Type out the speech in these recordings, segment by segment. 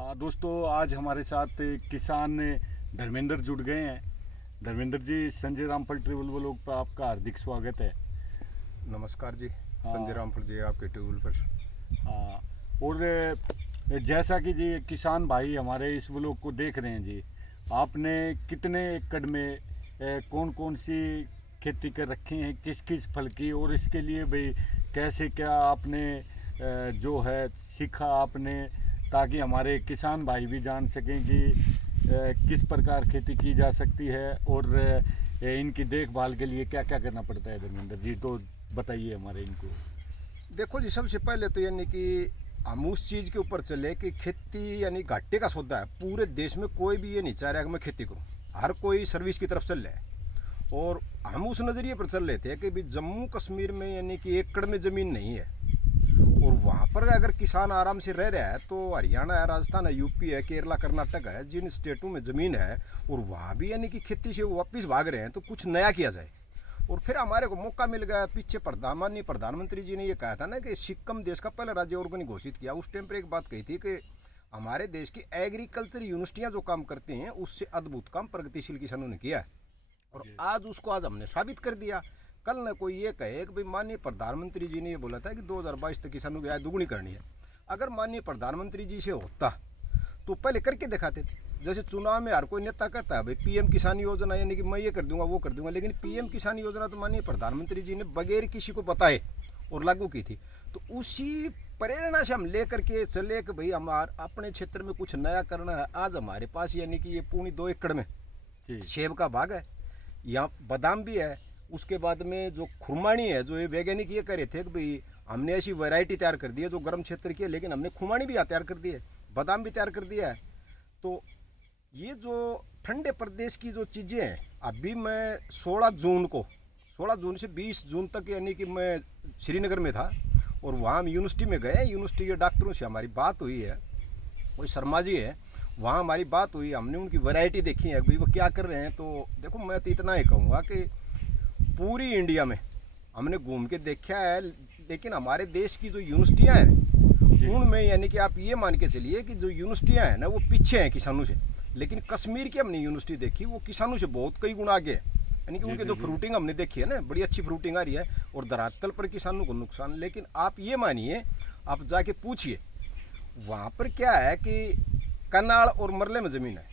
हाँ दोस्तों, आज हमारे साथ किसान धर्मेंद्र जुड़ गए हैं। धर्मेंद्र जी, संजय रामफल ट्रेवल व्लॉग पर आपका हार्दिक स्वागत है। नमस्कार जी। हाँ। संजय रामफल जी आपके ट्रेवल पर। हाँ, और जैसा कि जी किसान भाई हमारे इस व्लॉग को देख रहे हैं जी, आपने कितने एकड़ में कौन कौन सी खेती कर रखी हैं, किस किस फल की, और इसके लिए भाई कैसे क्या आपने जो है सीखा आपने, ताकि हमारे किसान भाई भी जान सकें कि किस प्रकार खेती की जा सकती है और इनकी देखभाल के लिए क्या क्या करना पड़ता है। धर्मेंद्र जी, तो बताइए हमारे इनको। देखो जी, सबसे पहले तो यानी कि हम उस चीज़ के ऊपर चले कि खेती यानी घाटे का सौदा है। पूरे देश में कोई भी ये नहीं चाह रहा कि मैं खेती करूं, हर कोई सर्विस की तरफ चल रहा है। और हम उस नज़रिए पर चल रहे थे कि भाई जम्मू कश्मीर में यानी कि एकड़ में ज़मीन नहीं है, और वहाँ पर अगर किसान आराम से रह रहा है तो हरियाणा है, राजस्थान है, यूपी है, केरला, कर्नाटक है, जिन स्टेटों में ज़मीन है और वहाँ भी यानी कि खेती से वापस भाग रहे हैं, तो कुछ नया किया जाए। और फिर हमारे को मौका मिल गया। पीछे प्रधानमंत्री जी ने ये कहा था ना कि सिक्किम देश का पहला राज्य ऑर्गेनिक घोषित किया। उस टाइम पर एक बात कही थी कि हमारे देश की एग्रीकल्चर यूनिवर्सिटियाँ जो काम करती हैं उससे अद्भुत काम प्रगतिशील किसानों ने किया है, और आज हमने साबित कर दिया। कल न कोई ये कहे कि भाई माननीय प्रधानमंत्री जी ने ये बोला था कि 2022 तक किसानों की आय दुगुनी करनी है। अगर माननीय प्रधानमंत्री जी से होता तो पहले करके दिखाते थे। जैसे चुनाव में हर कोई नेता कहता है भाई पीएम किसान योजना, यानी कि मैं ये कर दूंगा वो कर दूंगा, लेकिन पीएम किसान योजना तो माननीय प्रधानमंत्री जी ने बगैर किसी को बताए और लागू की थी। तो उसी प्रेरणा से हम लेकर के चले कि भाई हमारे अपने क्षेत्र में कुछ नया करना है। आज हमारे पास यानी कि ये पूरी 2 एकड़ में सेब का बाग है, यहाँ बादाम भी है। उसके बाद में जो खुरमानी है, जो ये वैज्ञानिक ये कह रहे थे कि भाई हमने ऐसी वैरायटी तैयार कर दी है जो गर्म क्षेत्र की है, लेकिन हमने खुरमानी भी तैयार कर दी है, बादाम भी तैयार कर दिया है। तो ये जो ठंडे प्रदेश की जो चीज़ें हैं, अभी मैं 16 जून से 20 जून तक यानी कि मैं श्रीनगर में था, और वहाँ हम यूनिवर्सिटी में गए। यूनिवर्सिटी के डॉक्टरों से हमारी बात हुई है, कोई शर्मा जी है, वहाँ हमारी बात हुई। हमने उनकी वैरायटी देखी है भाई वो क्या कर रहे हैं। तो देखो, मैं तो इतना ही कहूँगा कि पूरी इंडिया में हमने घूम के देखा है, लेकिन हमारे देश की जो यूनिवर्सिटियाँ हैं उनमें यानी कि आप ये मान के चलिए कि जो यूनिवर्सिटियाँ हैं ना वो पीछे हैं किसानों से। लेकिन कश्मीर की हमने यूनिवर्सिटी देखी, वो किसानों से बहुत कई गुना आगे है। यानी कि उनके जो फ्रूटिंग हमने देखी है ना, बड़ी अच्छी फ्रूटिंग आ रही है, और धरातल पर किसानों को नुकसान। लेकिन आप ये मानिए, आप जाके पूछिए वहाँ पर क्या है कि कनाल और मरले में ज़मीन है।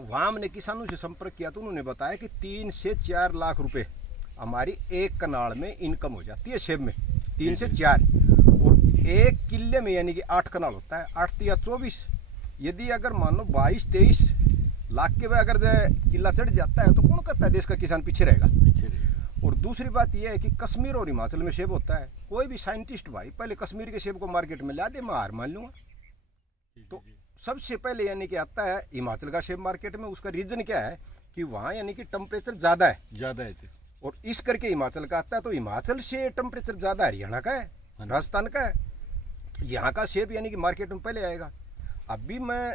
वहाँ हमने किसानों से संपर्क किया तो उन्होंने बताया कि 3 से 4 लाख रुपए हमारी एक कनाल में इनकम हो जाती है सेब में, 3 से 4। और एक किले में यानी कि 8 कनाल होता है, 8 या 24। यदि अगर मानो 22-23 लाख के में अगर जो किला चढ़ जाता है तो कौन कहता है देश का किसान पीछे रहेगा। और दूसरी बात यह है कि कश्मीर और हिमाचल में सेब होता है। कोई भी साइंटिस्ट भाई पहले कश्मीर के सेब को मार्केट में ला दे, मैं हार मान लूँगा। तो सबसे पहले यानी कि आता है हिमाचल का सेब मार्केट में। उसका रीज़न क्या है कि वहाँ यानी कि टेम्परेचर ज़्यादा है, और इस करके हिमाचल का आता है। तो हिमाचल से टेम्परेचर ज़्यादा हरियाणा का है, राजस्थान का है, तो यहाँ का सेब यानी कि मार्केट में पहले आएगा। अभी मैं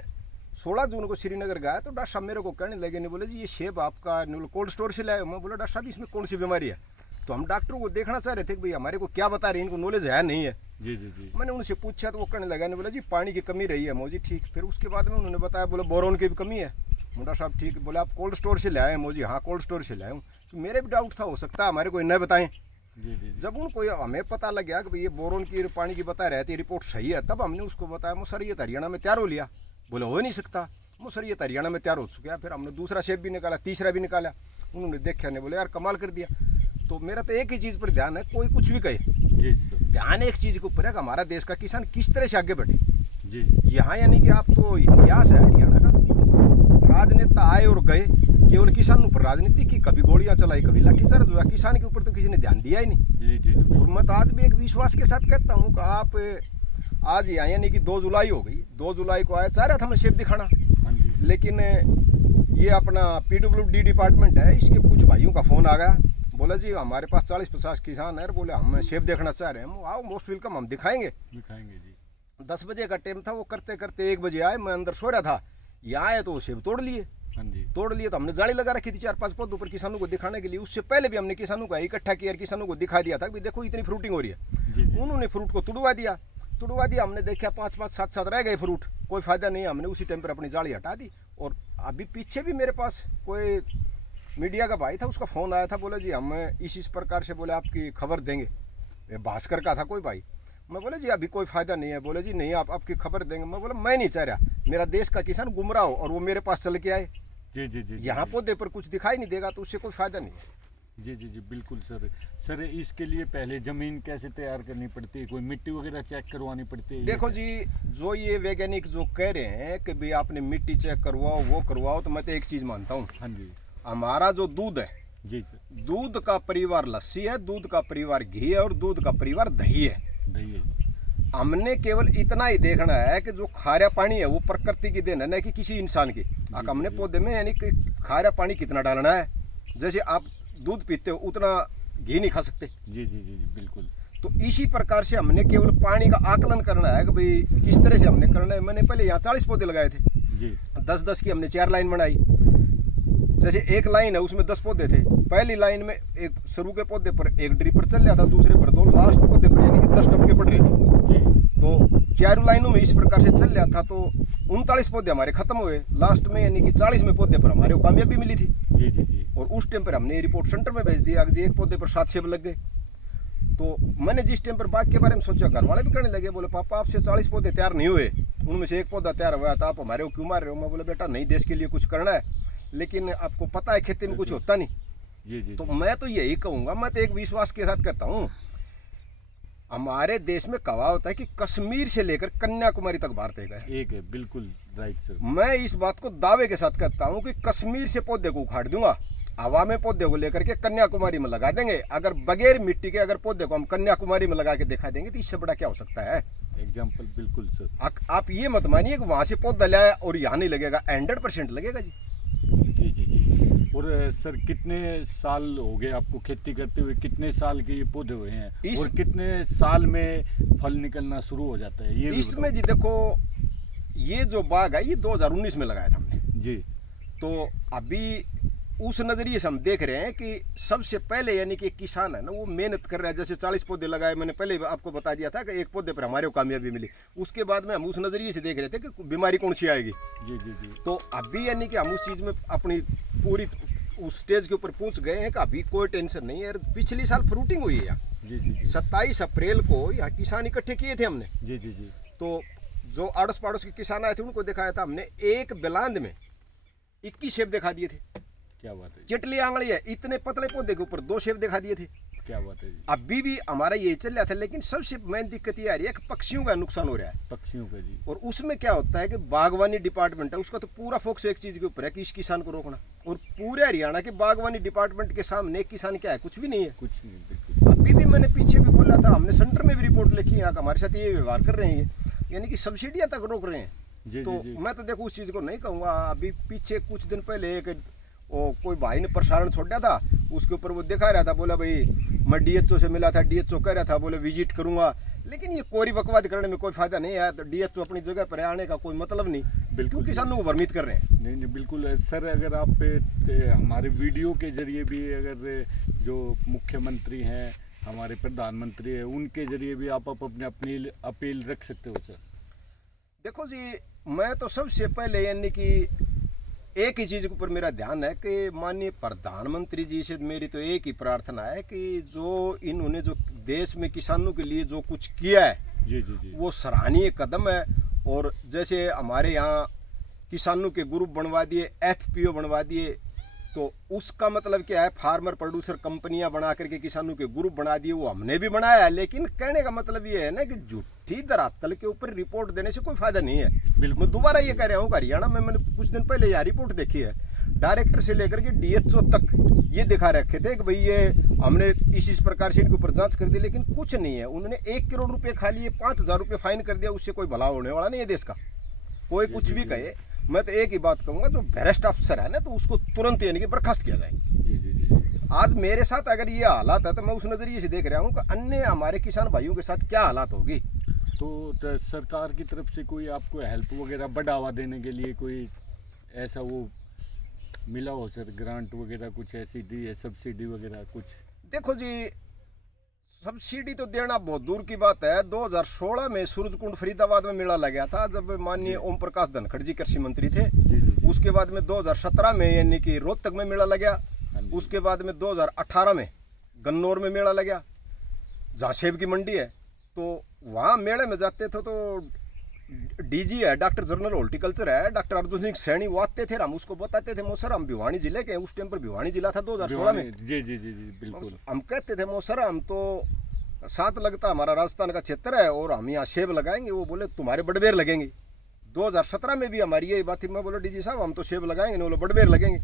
16 जून को श्रीनगर गया तो डॉक्टर साहब मेरे को कहने लगे, नहीं बोले जी ये सेब आपका कोल्ड स्टोर से लाए। मैं बोला डॉक्टर साहब इसमें कौन सी बीमारी है। तो हम डॉक्टरों को देखना चाह रहे थे कि भाई हमारे को क्या बता रहे हैं, इनको नॉलेज है नहीं है। जी जी जी। मैंने उनसे पूछा तो वो कहने लगा, नहीं बोला जी पानी की कमी रही है। मोजी ठीक। फिर उसके बाद में उन्होंने बताया, बोला बोरोन की भी कमी है। मुंडा साहब ठीक। बोले आप कोल्ड स्टोर से लाए हैं। मोजी हाँ कोल्ड स्टोर से लाए हूँ। तो मेरे भी डाउट था, हो सकता है हमारे को न बताएं। जब उनको हमें पता लग गया कि भाई ये बोरोन की पानी की बता रहे थे, रिपोर्ट सही है, तब हमने उसको बताया। मो सर ये हरियाणा में तैयार हो लिया। बोले हो नहीं सकता। मो सर ये हरियाणा में तैयार हो चुका है। फिर हमने दूसरा सेब भी निकाला, तीसरा भी निकाला। उन्होंने देखा, नहीं बोले यार कमाल कर दिया। तो मेरा तो एक ही चीज़ पर ध्यान है, कोई कुछ भी कहे, ध्यान एक चीज़ के ऊपर है कि हमारा देश का किसान किस तरह से आगे बढ़े। यहाँ यानी कि आप तो इतिहास है हरियाणा का, राजनेता आए और गए, केवल किसानों पर राजनीति की, कभी गोलियां चलाई, कभी लाठीचार्ज हुआ। किसान के ऊपर तो किसी ने ध्यान दिया ही नहीं। और मैं तो आज भी एक विश्वास के साथ कहता हूँ कि आप आज यहाँ यानी कि 2 जुलाई हो गई, 2 जुलाई को आया, चाह रहा था मैं सेब दिखाना, लेकिन ये अपना PWD डिपार्टमेंट है, इसके कुछ भाइयों का फ़ोन आ गया। बोला जी हमारे पास 40-50 किसान है, बोले हम सेब देखना चाह रहे हैं। आओ मोस्ट वेलकम, हम दिखाएंगे जी। 10 बजे का टाइम था, वो करते करते 1 बजे आए। मैं अंदर सो रहा था, यहाँ आए तो सेब तोड़ लिए। तो हमने जाली लगा रखी थी 4-5 पौधों पर किसानों को दिखाने के लिए। उससे पहले भी हमने किसानों को इकट्ठा किया, किसानों को दिखा दिया था कि देखो इतनी फ्रूटिंग हो रही है। उन्होंने फ्रूट को तुड़वा दिया। तुड़वा दिया हमने, देखा 5-5 7-7 रह गए फ्रूट, कोई फायदा नहीं, हमने उसी टाइम पर अपनी जाली हटा दी। और अभी पीछे भी मेरे पास कोई मीडिया का भाई था, उसका फ़ोन आया था, बोले जी हम इस प्रकार से बोले आपकी खबर देंगे। ये भास्कर का था कोई भाई। मैं बोले जी अभी कोई फ़ायदा नहीं है। बोले जी नहीं, आप आपकी खबर देंगे। मैं बोला मैं नहीं चाह रहा मेरा देश का किसान गुमराह हो और वो मेरे पास चल के आए। जी जी जी यहाँ पौधे पर कुछ दिखाई नहीं देगा तो उससे कोई फ़ायदा नहीं है। जी जी जी बिल्कुल सर। सर इसके लिए पहले ज़मीन कैसे तैयार करनी पड़ती है, कोई मिट्टी वगैरह चेक करवानी पड़ती है? देखो जी, जो ये वैज्ञानिक जो कह रहे हैं कि भाई आपने मिट्टी चेक करवाओ वो करवाओ, तो मैं तो एक चीज़ मानता हूँ। हाँ जी। हमारा जो दूध है, जी सर। दूध का परिवार लस्सी है, दूध का परिवार घी है और दूध का परिवार दही है। दही है जी। हमने केवल इतना ही देखना है कि जो खारा पानी है वो प्रकृति की देन है, न कि किसी इंसान की। अब हमने पौधे में यानी कि खारा पानी कितना डालना है, जैसे आप दूध पीते हो उतना घी नहीं खा सकते। जी जी जी जी बिल्कुल। तो इसी प्रकार से हमने केवल पानी का आकलन करना है कि भाई किस तरह से हमने करना है। मैंने पहले यहाँ 40 पौधे लगाए थे जी। 10-10 की हमने 4 लाइन बनाई। जैसे एक लाइन है उसमें 10 पौधे थे, पहली लाइन में एक शुरू के पौधे पर एक ड्रिपर चल रहा था, दूसरे पर 2, लास्ट पौधे पर यानी कि 10 टपके पड़ रहे थे। जी। तो चारों लाइनों में इस प्रकार से चल रहा था, तो 39 पौधे हमारे खत्म हुए लास्ट में, यानी कि 40 में पौधे पर हमारे को कामयाबी मिली थी। जी जी जी। और उस टाइम पर हमने रिपोर्ट सेंटर में भेज दिया कि एक पौधे पर 7 सेब लग गए। तो मैंने जिस टाइम पर बाग के बारे में सोचा, घर वाले भी कहने लगे, बोले पापा आपसे 40 पौधे तैयार नहीं हुए, उनमें से एक पौधा तैयार हुआ था, आप हमारे को क्यों मार रहे हो? मैं बोले बेटा नहीं, देश के लिए कुछ करना है, लेकिन आपको पता है खेती में कुछ होता नहीं। जी जी। तो मैं तो यही कहूँगा, मैं तो एक विश्वास के साथ कहता हूँ, हमारे देश में कहा होता है कि कश्मीर से लेकर कन्याकुमारी तक भारत एक है। बिल्कुल राइट सर। मैं इस बात को दावे के साथ कहता हूँ कि कश्मीर से पौधे को उखाड़ दूंगा, हवा में पौधे को लेकर के कन्याकुमारी में लगा देंगे। अगर बगैर मिट्टी के अगर पौधे को हम कन्याकुमारी में लगा के दिखा देंगे तो इससे बड़ा क्या हो सकता है? एग्जाम्पल बिल्कुल सर। आप ये मत मानिए कि वहां से पौधा लाया और यहाँ नहीं लगेगा, 100% लगेगा जी। जी जी जी। और सर कितने साल हो गए आपको खेती करते हुए, कितने साल के ये पौधे हुए हैं और कितने साल में फल निकलना शुरू हो जाता है ये भी इसमें जी देखो, ये जो बाग है ये 2019 में लगाया था हमने जी। तो अभी उस नज़रिए से हम देख रहे हैं कि सबसे पहले यानी कि किसान है ना वो मेहनत कर रहा है। जैसे 40 पौधे लगाए, मैंने पहले आपको बता दिया था कि एक पौधे पर हमारे को कामयाबी मिली, उसके बाद में हम उस नज़रिए से देख रहे थे कि बीमारी कौन सी आएगी। जी जी जी। तो अभी यानी कि हम उस चीज़ में अपनी पूरी उस स्टेज के ऊपर पहुंच गए हैं कि अभी कोई टेंशन नहीं है। पिछली साल फ्रूटिंग हुई है यहाँ। जी जी जी। 27 अप्रैल को यहाँ किसान इकट्ठे किए थे हमने। जी जी जी। तो जो आड़ोस पड़ोस के किसान आए थे उनको दिखाया था हमने, एक बेलांद में 21 सेब दिखा दिए थे। क्या बात है? चिटली आंगली है, इतने पतले पौधे के ऊपर 2 सेब दिखा दिए थे। क्या बात है जी? अभी भी हमारा ये चल रहा था, लेकिन सबसे मेन दिक्कत ये आ रही है कि पक्षियों का नुकसान हो रहा है। पक्षियों का जी। और उसमें क्या होता है कि बागवानी डिपार्टमेंट है, उसका तो पूरा फोकस एक चीज के ऊपर है कि इस किसान को रोकना। और पूरे हरियाणा के बागवानी डिपार्टमेंट के सामने एक किसान क्या है? कुछ भी नहीं है। कुछ नहीं बिल्कुल। अभी भी मैंने पीछे भी बोला था, हमने सेंटर में भी रिपोर्ट लिखी है, यहाँ का हमारे साथ ये व्यवहार कर रहे हैं, यानी कि सब्सिडियां तक रोक रहे हैं। जी तो जी जी। मैं तो देखो उस चीज को नहीं कहूँगा। अभी पीछे कुछ दिन पहले एक कोई भाई ने प्रसारण छोड़ा था, उसके ऊपर वो दिखा रहा था, बोला भाई मैं डीएचओ से मिला था, डीएचओ कह रहा था बोले विजिट करूंगा, लेकिन ये कोरी बकवाद करने में कोई फायदा नहीं है। तो डीएचओ अपनी जगह पर आने का कोई मतलब नहीं, बिल्कुल किसानों को भ्रमित कर रहे हैं। नहीं नहीं बिल्कुल सर। अगर आप हमारे वीडियो के जरिए भी अगर जो मुख्यमंत्री हैं, हमारे प्रधानमंत्री हैं, उनके जरिए भी आप अपनी अपील रख सकते हो सर। देखो जी, मैं तो सबसे पहले यानी कि एक ही चीज़ के ऊपर मेरा ध्यान है कि माननीय प्रधानमंत्री जी से मेरी तो एक ही प्रार्थना है कि जो इन्होंने जो देश में किसानों के लिए जो कुछ किया है जी जी जी। वो सराहनीय कदम है। और जैसे हमारे यहाँ किसानों के ग्रुप बनवा दिए, एफपीओ बनवा दिए, तो उसका मतलब क्या है? फार्मर प्रोड्यूसर कंपनियां बना करके किसानों के ग्रुप बना दिए, वो हमने भी बनाया है। लेकिन कहने का मतलब ये है ना कि झूठी धरातल के ऊपर रिपोर्ट देने से कोई फायदा नहीं है। मैं दोबारा ये कह रहा हूँ, हरियाणा में मैंने कुछ दिन पहले यहाँ रिपोर्ट देखी है, डायरेक्टर से लेकर के डीएचओ तक ये दिखा रखे थे कि भाई ये हमने इस प्रकार से इनके ऊपर जांच कर दी, लेकिन कुछ नहीं है। उन्होंने 1 करोड़ रुपए खा लिए, 5,000 रुपए फाइन कर दिया, उससे कोई भला होने वाला नहीं है देश का। कोई कुछ भी कहे, मैं तो एक ही बात कहूंगा, जो भ्रष्ट अफसर है ना तो उसको तुरंत यानी कि बर्खास्त किया जाए। जी जी जी। आज मेरे साथ अगर ये हालात है तो मैं उस नजरिए से देख रहा हूँ कि अन्य हमारे किसान भाइयों के साथ क्या हालात होगी। तो सरकार की तरफ से कोई आपको हेल्प वगैरह बढ़ावा देने के लिए कोई ऐसा वो मिला हो सर, ग्रांट वगैरह कुछ ऐसी दी है, सब्सिडी वगैरह कुछ? देखो जी, सब्सिडी तो देना बहुत दूर की बात है। 2016 में सूरजकुंड फरीदाबाद में मेला लगा था, जब माननीय ओम प्रकाश धनखड़ जी कृषि मंत्री थे। उसके बाद में 2017 में यानी कि रोहतक में मेला लगा। उसके बाद में 2018 में गन्नौर में मेला लगा, जहाँ सेब की मंडी है। तो वहाँ मेले में जाते थे तो डीजी है, डॉक्टर जनरल हॉर्टिकल्चर है, डॉक्टर अर्जुन सिंह सैनी, वो आते थे, हम उसको बताते थे सर हम भिवानी जिले के, उस टाइम पर भिवानी जिला था 2016 में। जी जी जी जी बिल्कुल। हम कहते थे सर हम तो साथ लगता हमारा राजस्थान का क्षेत्र है और हम यहाँ सेब लगाएंगे। वो बोले तुम्हारे बड़बेर लगेंगे। 2017 में भी हमारी यही बात थी। मैं बोला डीजी साहब हम तो सेब लगाएंगे, नहीं बोले बड़बेर लगेंगे।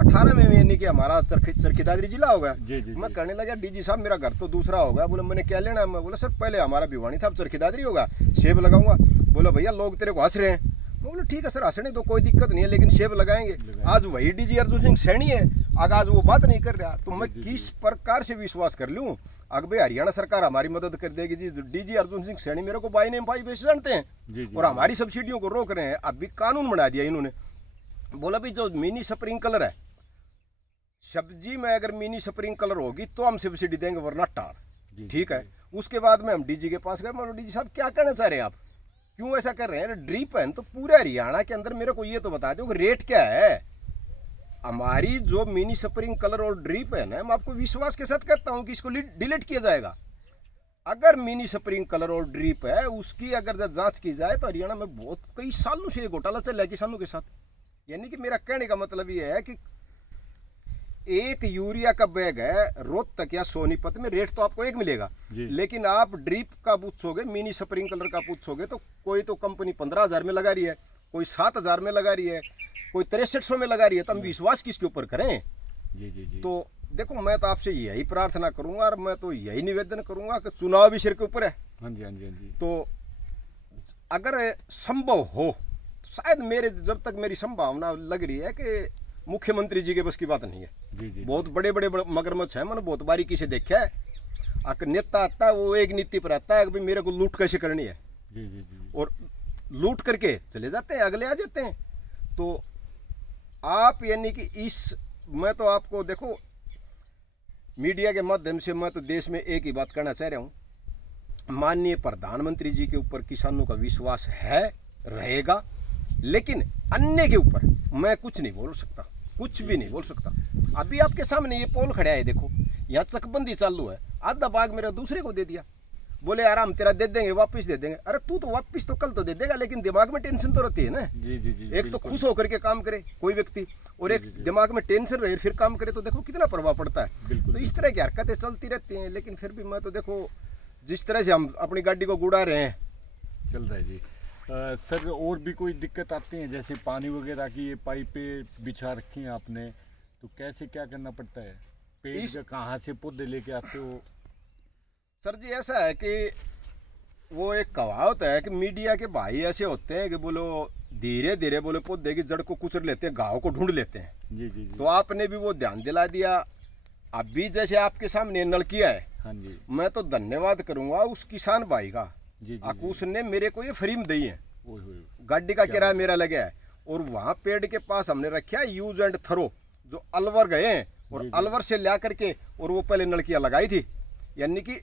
18 में यानी कि हमारा चरखी दादरी जिला होगा। मैं कहने लगा डीजी साहब मेरा घर तो दूसरा होगा। बोले मैंने क्या लेना है? मैं बोला सर पहले हमारा भिवानी था, अब चरखी दादरी होगा, सेब लगाऊंगा। बोला भैया लोग तेरे को हंस रहे हैं। मैं बोला ठीक है सर हंसने तो कोई दिक्कत नहीं है, लेकिन सेब लगाएंगे। आज वही डीजी अर्जुन सिंह सैनी है, आज वो बात नहीं कर रहा। तो मैं किस प्रकार से विश्वास कर लूँ अगर भाई हरियाणा सरकार हमारी मदद कर देगी। जी डीजी अर्जुन सिंह सैनी मेरे को बाई नेम भाई बेच जानते हैं और हमारी सब्सिडियों को रोक रहे हैं। अभी कानून बना दिया इन्होंने। बोला भी जो मिनी स्प्रिंकलर है, सब्जी में अगर मिनी स्प्रिंकलर होगी तो हम सब्सिडी देंगे, वरना टार। ठीक है। उसके बाद में हम डीजी के पास गए। मतलब डीजी साहब क्या कहना चाह रहे हैं आप, क्यों ऐसा कर रहे हैं? ड्रिप है तो पूरे हरियाणा के अंदर मेरे को ये तो बता दो कि रेट क्या है। हमारी जो मिनी स्प्रिंकलर और ड्रिप है ना, मैं आपको विश्वास के साथ कहता हूं कि इसको डिलीट किया जाएगा। अगर मिनी स्प्रिंकलर और ड्रिप है उसकी अगर जांच की जाए तो हरियाणा में बहुत कई सालों से घोटाला चल रहा है किसानों के साथ। यानी कि मेरा कहने का मतलब ये है कि एक यूरिया का बैग है रोहतक या सोनीपत में, रेट तो आपको एक मिलेगा, लेकिन आप ड्रिप का पूछोगे, मिनी स्प्रिंकलर का पूछोगे तो कोई तो कंपनी 15,000 में लगा रही है, कोई 7,000 में लगा रही है, कोई 6300 में लगा रही है। तो हम विश्वास किसके ऊपर करें? जी। तो देखो मैं तो आपसे यही प्रार्थना करूंगा और मैं तो यही निवेदन करूंगा कि चुनाव भी सिर के ऊपर है। हाँ जी। तो अगर संभव हो, शायद मेरे जब तक मेरी संभावना लग रही है कि मुख्यमंत्री जी के बस की बात नहीं है। जी। बहुत बड़े बड़े मगरमच्छ है, मैंने बहुत बारीकी से देखा है। अगर नेता आता है वो एक नीति पर आता है कि मेरे को लूट कैसे करनी है। जी। और लूट करके चले जाते हैं, अगले आ जाते हैं। तो आप यानी कि मैं तो आपको देखो मीडिया के माध्यम से मैं तो देश में एक ही बात कहना चाह रहा हूँ, माननीय प्रधानमंत्री जी के ऊपर किसानों का विश्वास है, रहेगा, लेकिन अन्य के ऊपर मैं कुछ नहीं बोल सकता, कुछ भी नहीं बोल सकता। अभी आपके सामने ये पोल खड़ा है, देखो यहाँ चकबंदी चालू है, आधा बाग मेरा दूसरे को दे दिया। बोले यार हम तेरा दे देंगे, वापस दे देंगे। अरे तू तो वापस तो कल तो दे देगा, लेकिन दिमाग में टेंशन तो रहती है ना। जी। एक तो खुश होकर के काम करे कोई व्यक्ति, और एक दिमाग में टेंशन रहे फिर काम करे, तो देखो कितना प्रभाव पड़ता है। तो इस तरह की हरकतें चलती रहती हैं, लेकिन फिर भी मैं तो देखो जिस तरह से हम अपनी गाड़ी को गुड़ा रहे हैं चल रहा है। जी सर और भी कोई दिक्कत आती है, जैसे पानी वगैरह की ये पाइपें बिछा रखी हैं आपने, तो कैसे क्या करना पड़ता है? पेड़ कहाँ से पौधे लेके आते हो? सर जी ऐसा है कि वो एक कहावत है कि मीडिया के भाई ऐसे होते हैं कि बोलो धीरे धीरे बोले पौधे की जड़ को कुचल लेते हैं, घाव को ढूंढ लेते हैं। जी। तो आपने भी वो ध्यान दिला दिया। अभी जैसे आपके सामने नलकिया है, हाँ जी, मैं तो धन्यवाद करूंगा उस किसान भाई का। जी। उसने मेरे को ये फ्री में दी है, गाड़ी का किराया मेरा लगा है। और वहाँ पेड़ के पास हमने रखा है यूज एंड थ्रो, जो अलवर गए हैं और अलवर से ला करके और वो पहले नलकिया लगाई थी। यानी कि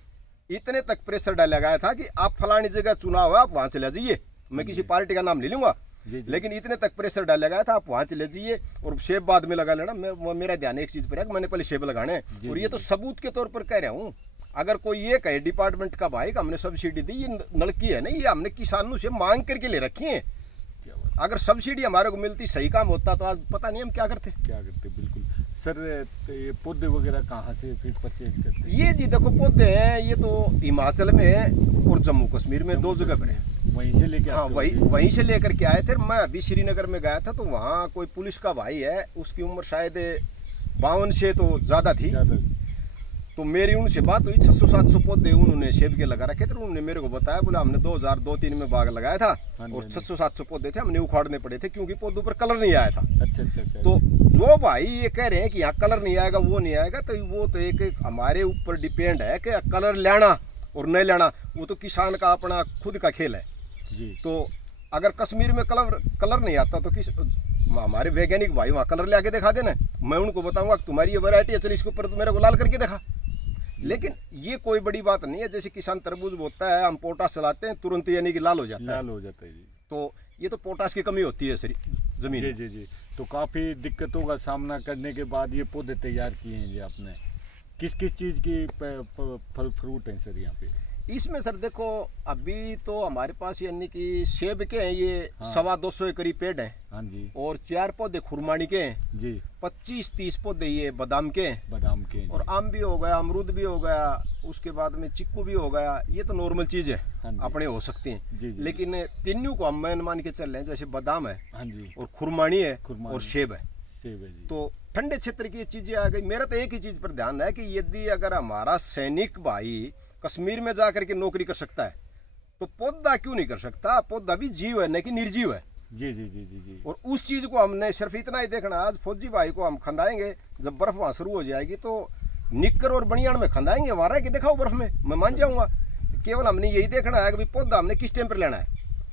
इतने तक प्रेशर डाला गया था कि आप फलानी जगह चुनाव है आप वहां चले जाइए, मैं किसी पार्टी का नाम ले लूंगा, लेकिन इतने तक प्रेशर डाला गया था आप वहां चले जाइए और सेब बाद में लगा लेना। मेरा ध्यान एक चीज पर है कि मैंने पहले सेब लगाने हैं। और ये तो सबूत के तौर पर कह रहा हूँ। अगर कोई ये कहे डिपार्टमेंट का भाई हमने सब्सिडी दी, ये नलकी है ना, ये हमने किसानों से मांग करके ले रखी है। अगर सब्सिडी हमारे को मिलती, सही काम होता, तो आज पता नहीं हम क्या करते। बिल्कुल सर। तो ये पौधे वगैरह कहाँ से फिर परचेज करते हैं? ये जी देखो पौधे हैं, ये तो हिमाचल में है और जम्मू कश्मीर में, दो जगह पर है। वहीं से लेके? हाँ वहीं से लेकर के आए थे। मैं अभी श्रीनगर में गया था, तो वहाँ कोई पुलिस का भाई है, उसकी उम्र शायद 52 से तो ज़्यादा थी। तो मेरी उनसे बात हुई, 600-700 पौधे उन्होंने सेब के लगा रखे थे। उन्होंने मेरे को बताया, बोला हमने 2002-03 में बाग लगाया था और 600-700 पौधे थे, हमने उखाड़ने पड़े थे क्योंकि पौधों पर कलर नहीं आया था। अच्छा। तो जो भाई ये कह रहे हैं कि यहाँ कलर नहीं आएगा, वो नहीं आएगा, तो वो तो एक हमारे ऊपर डिपेंड है कि कलर लेना और नहीं लेना, वो तो किसान का अपना खुद का खेल है। तो अगर कश्मीर में कलर नहीं आता तो हमारे वैज्ञानिक भाई वहाँ कलर ले आके दिखा देना, मैं उनको बताऊंगा तुम्हारी ये वैरायटी है, चल इसके ऊपर तो मेरे को लाल करके दिखा। लेकिन ये कोई बड़ी बात नहीं है। जैसे किसान तरबूज बोता है, हम पोटास चलाते हैं, तुरंत यानी कि लाल हो जाता है। लाल हो जाता है जी। तो ये तो पोटास की कमी होती है जमीन जी में। जी जी। तो काफ़ी दिक्कतों का सामना करने के बाद ये पौधे तैयार किए हैं जी आपने। किस किस चीज़ की फल फ्रूट हैं सर यहाँ पे? इसमें सर देखो, अभी तो हमारे पास यानी कि सेब के हैं, ये हाँ। 250 के करीब पेड़ हैं। हाँ जी और 4 पौधे खुरमानी के हैं, जी। 25-30 पौधे ये बादाम के हैं। बादाम के और जी। आम भी हो गया, अमरूद भी हो गया, उसके बाद में चिक्कू भी हो गया। ये तो नॉर्मल चीज़ है, हाँ जी। अपने हो सकती हैं। जी जी। लेकिन तीनों को हम मान के चल रहे हैं, जैसे बादाम है हाँ जी। और खुरमानी है खुरमानी। और सेब है। सेब है जी। तो ठंडे क्षेत्र की ये चीजें आ गई। मेरा तो एक ही चीज पर ध्यान है कि यदि अगर हमारा सैनिक भाई कश्मीर में जाकर के नौकरी कर सकता है तो पौधा क्यों नहीं कर सकता? पौधा भी जीव है, न कि निर्जीव है। जी जी जी जी जी। और उस चीज को हमने सिर्फ इतना ही देखना, आज फौजी भाई को हम खंदाएंगे, जब बर्फ वहां शुरू हो जाएगी तो निक्कर और बनियान में खंदाएंगे, वहां रह के दिखाओ बर्फ में, मैं मान जाऊंगा। केवल हमने यही देखना है कि पौधा हमने किस टाइम पर लेना है।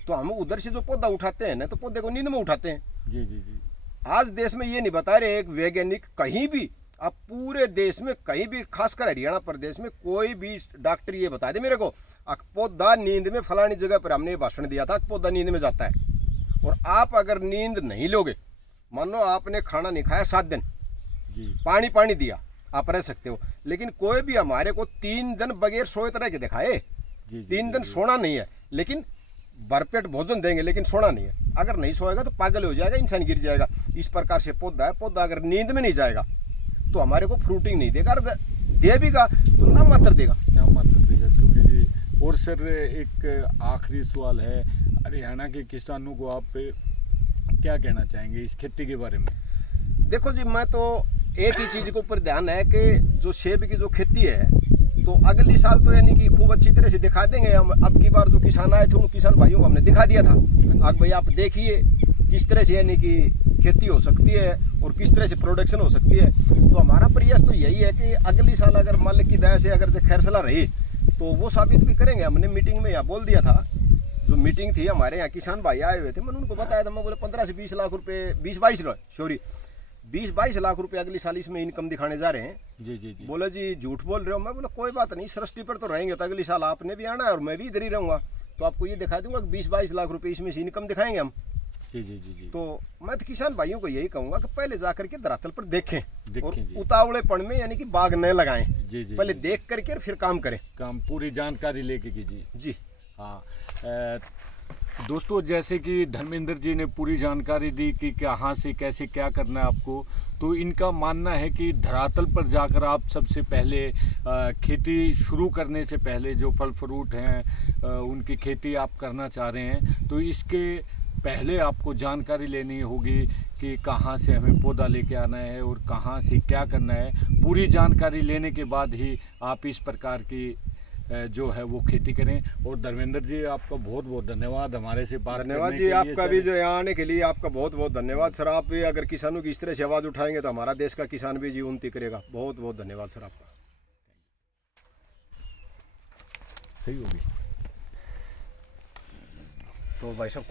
तो हम उधर से जो पौधा उठाते हैं ना, तो पौधे को नींद में उठाते हैं। जी जी जी। आज देश में ये नहीं बता रहे एक वैज्ञानिक, कहीं भी अब पूरे देश में कहीं भी, खासकर हरियाणा प्रदेश में, कोई भी डॉक्टर ये बता दे मेरे को पौधा नींद में, फलानी जगह पर हमने ये भाषण दिया था, पौधा नींद में जाता है। और आप अगर नींद नहीं लोगे, मान लो आपने खाना नहीं खाया 7 दिन, जी। पानी दिया, आप रह सकते हो। लेकिन कोई भी हमारे को 3 दिन बगैर सोए तरह के दिखाए, जी, 3 दिन जी। सोना नहीं है, लेकिन भरपेट भोजन देंगे लेकिन सोना नहीं है। अगर नहीं सोएगा तो पागल हो जाएगा, इंसान गिर जाएगा। इस प्रकार से पौधा है, पौधा अगर नींद में नहीं जाएगा तो हमारे को फ्रूटिंग नहीं देगा, दे भी का तो ना मात्र देगा। ना मात्र देगा, क्योंकि जी। और सर एक आखिरी सवाल है, हरियाणा के किसानों को आप क्या कहना चाहेंगे इस खेती के बारे में? देखो जी, मैं तो एक ही चीज के ऊपर ध्यान है कि जो सेब की जो खेती है, तो अगली साल तो यानी कि खूब अच्छी तरह से दिखा देंगे हम। अब की बार जो किसान आए थे उन किसान भाइयों को हमने दिखा दिया था, अब भाई आप देखिए किस तरह से यानी कि खेती हो सकती है और किस तरह से प्रोडक्शन हो सकती है। तो हमारा प्रयास तो यही है कि अगली साल अगर मालिक की दया से अगर जो खैर सलाह रही तो वो साबित भी करेंगे। हमने मीटिंग में यहाँ बोल दिया था, जो मीटिंग थी हमारे यहाँ किसान भाई आए हुए थे, मैंने उनको बताया था, मैं बोले 15 से 20 लाख रुपए, 20-22 लाख रुपए अगली साल इसमें इनकम दिखाने जा रहे हैं। जी जी जी। बोले जी झूठ बोल रहे हो। मैं बोला कोई बात नहीं, सृष्टि पर तो रहेंगे तो अगली साल आपने भी आना है और मैं भी इधर ही रहूंगा, तो आपको ये दिखा दूंगा कि 20-22 लाख रुपए इसमें से इनकम दिखाएंगे हम। जी जी जी जी। तो मैं तो किसान भाइयों को यही कहूंगा कि पहले जाकर के धरातल पर देखें और जी। उतावलेपन में यानी कि बाग न लगाएं। जी जी। पहले जी। देख करके और फिर काम करें। काम पूरी जानकारी लेके कीजिए जी हाँ। दोस्तों, जैसे कि धर्मेंद्र जी ने पूरी जानकारी दी कि कहाँ से कैसे क्या करना है आपको, तो इनका मानना है कि धरातल पर जाकर आप सबसे पहले खेती शुरू करने से पहले जो फल फ्रूट हैं उनकी खेती आप करना चाह रहे हैं, तो इसके पहले आपको जानकारी लेनी होगी कि कहाँ से हमें पौधा लेके आना है और कहाँ से क्या करना है। पूरी जानकारी लेने के बाद ही आप इस प्रकार की जो है वो खेती करें। और धर्मेंद्र जी, आपका बहुत बहुत धन्यवाद हमारे से बात धन्यवाद करने जी, के लिए आपका सर। भी जो यहाँ आने के लिए आपका बहुत बहुत धन्यवाद सर। आप भी अगर किसानों की इस तरह से आवाज़ उठाएंगे तो हमारा देश का किसान भी जी उन्नति करेगा। बहुत बहुत धन्यवाद सर आपका। सही होगी तो भाई साहब